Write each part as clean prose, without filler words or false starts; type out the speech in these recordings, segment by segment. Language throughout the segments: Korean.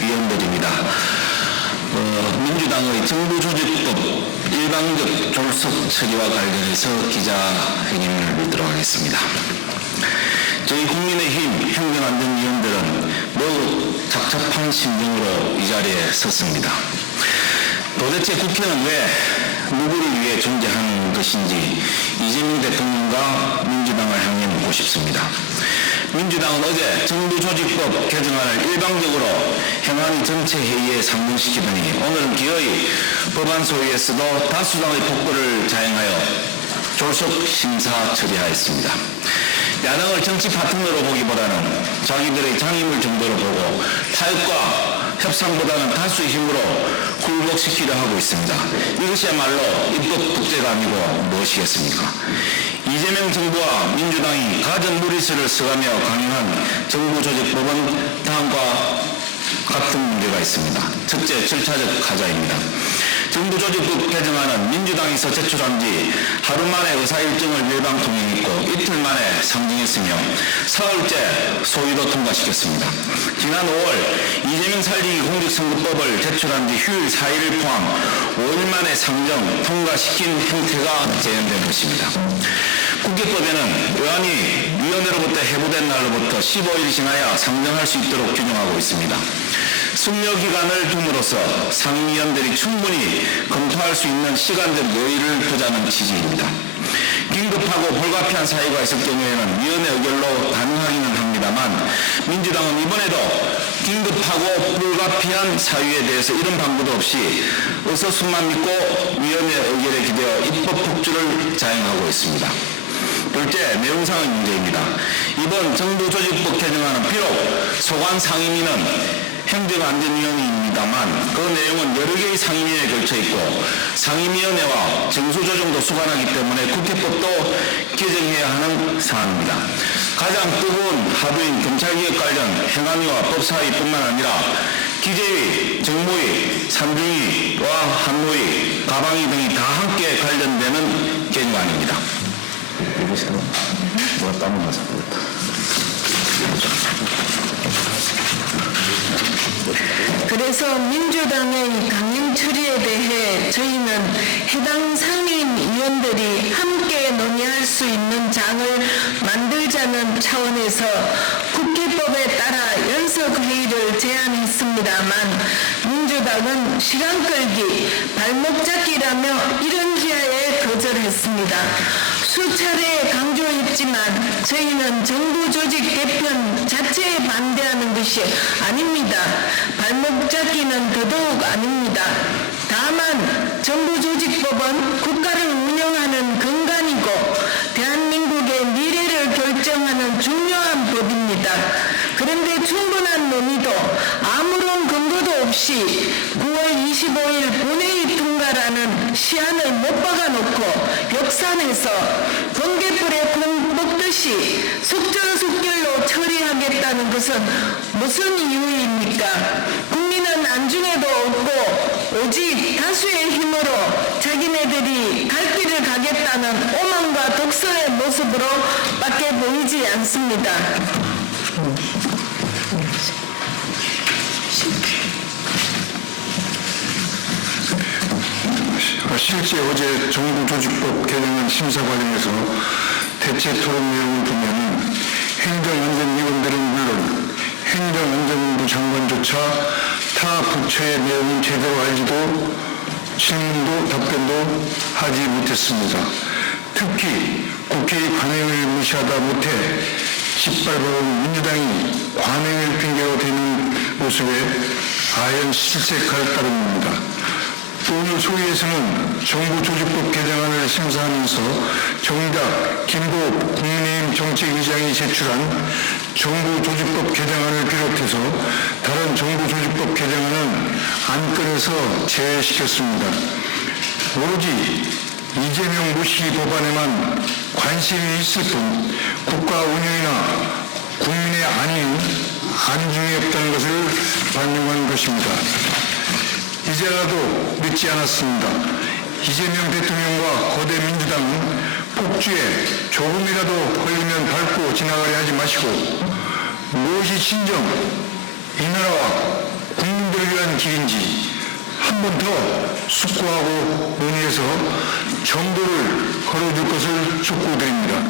위원들입니다. 민주당의 정부조직법 일방적 졸속 처리와 관련해서 기자회견을 열도록 하겠습니다. 저희 국민의힘 행정안전위원들은 매우 착잡한 심정으로 이 자리에 섰습니다. 도대체 국회는 왜 누구를 위해 존재하는 것인지 이재명 대통령과 민주당을 향해 묻고 싶습니다. 민주당은 어제 정부조직법 개정안을 일방적으로 행안위 전체 회의에 상정시키더니 오늘은 기어이 법안 소위에서도 다수당의 폭거를 자행하여 졸속 심사 처리하였습니다. 야당을 정치 파트너로 보기보다는 자기들의 장임을 정도로 보고 타협과 협상보다는 다수의 힘으로 굴복시키려 하고 있습니다. 이것이야말로 입법 독재가 아니고 무엇이겠습니까? 이재명 정부와 민주당이 가전 무리수를 써가며 강행한 정부조직법은 다음과 같은 문제가 있습니다. 첫째, 절차적 하자입니다. 정부조직법 개정안은 민주당에서 제출한 지 하루 만에 의사일정을 일방 통행했고 이틀 만에 상정했으며 사흘째 소위도 통과시켰습니다. 지난 5월 이재명 살리기 공직선거법을 제출한 지 휴일 4일을 포함 5일 만에 상정, 통과시킨 형태가 재현된 것입니다. 국회법에는 의안이 위원회로부터 해부된 날로부터 15일 지나야 상정할 수 있도록 규정하고 있습니다. 숙려기간을 둠으로써 상임위원들이 충분히 검토할 수 있는 시간적 여유를 두자는 취지입니다. 긴급하고 불가피한 사유가 있을 경우에는 위원회 의결로 가능하기는 합니다만 민주당은 이번에도 긴급하고 불가피한 사유에 대해서 이런 방법도 없이 의서수만 믿고 위원회 의결에 기대어 입법 폭주를 자행하고 있습니다. 둘째, 내용상의 문제입니다. 이번 정부조직법 개정안은 비록 소관 상임위는 행정안전위원회입니다만 그 내용은 여러 개의 상임위에 걸쳐 있고 상임위원회와 정수조정도 수반하기 때문에 국회법도 개정해야 하는 사안입니다. 가장 뜨거운 화두인 검찰개혁 관련 행안위와 법사위뿐만 아니라 기재위, 정무위, 산중위와 한노위, 가방위 등이 다 함께 관련되는 개정안입니다. 뭐가 땀이 나서 그렇다. 그래서 민주당의 강행 처리에 대해 저희는 해당 상임위원들이 함께 논의할 수 있는 장을 만들자는 차원에서 국회법에 따라 연석회의를 제안했습니다만 민주당은 시간 끌기, 발목 잡기라며 이런 기하에 거절했습니다. 수차례 강조했지만 저희는 정부 조직 개편 자체에 반대하는 것이 아닙니다. 발목 잡기는 더더욱 아닙니다. 다만 정부조직법은 국가를 운영하는 근간이고 대한민국의 미래를 결정하는 중요한 법입니다. 그런데 충분한 논의도 아무런 근거도 없이 9월 25일 본회의 통과라는 시한을 못 박아놓고 역산해서 번개불에 콩 먹듯이 속전속결로 처리하겠다는 것은 무슨 이유입니까? 국민은 안중에도 없고 오직 다수의 힘으로 자기네들이 갈 길을 가겠다는 오만과 독선의 모습으로 밖에 보이지 않습니다. 실제 어제 정부조직법 개정안 심사 과정에서 대체 토론 내용을 보면 행정안전위원들은 물론 행정안전부 장관조차 타 부처의 내용을 제대로 알지도 질문도 답변도 하지 못했습니다. 특히 국회의 관행을 무시하다 못해 짓밟아온 민주당이 관행을 핑계로 대는 모습에 아연 실색할 따름입니다. 오늘 소위에서는 정부조직법 개정안을 심사하면서 정작 김보 국민의힘 정책위장이 제출한 정부조직법 개정안을 비롯해서 다른 정부조직법 개정안은 안건에서 제외시켰습니다. 오로지 이재명 무시 법안에만 관심이 있을 뿐 국가 운영이나 국민의 안위는 안중에 없다는 것을 반영한 것입니다. 이제라도 늦지 않았습니다. 이재명 대통령과 거대 민주당은 폭주에 조금이라도 걸리면 밟고 지나가려 하지 마시고 무엇이 진정 이 나라와 위한 길인지 한 번 더 숙고하고 논의해서 정도를 걸어줄 것을 촉구드립니다.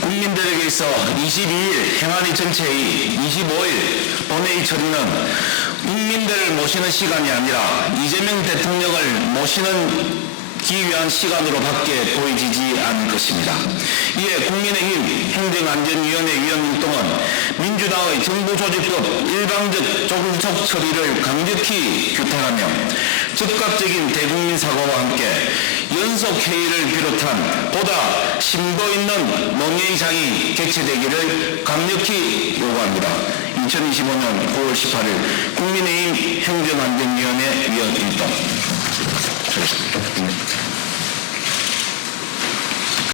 국민들에게서 22일 행안위 전체의 25일 본회의 처리는 국민들을 모시는 시간이 아니라 이재명 대통령을 모시는 기위한 시간으로밖에 보여지지 않을 것입니다. 이에 국민의힘 행정안전위원회 위원활동은 민주당의 정부조직법 일방적 조국 처리를 강력히 규탄하며 즉각적인 대국민 사과와 함께 연속회의를 비롯한 보다 심도 있는 논의장이 개최되기를 강력히 요구합니다. 2025년 9월 18일 국민의힘 행정안전위원회 위원활동.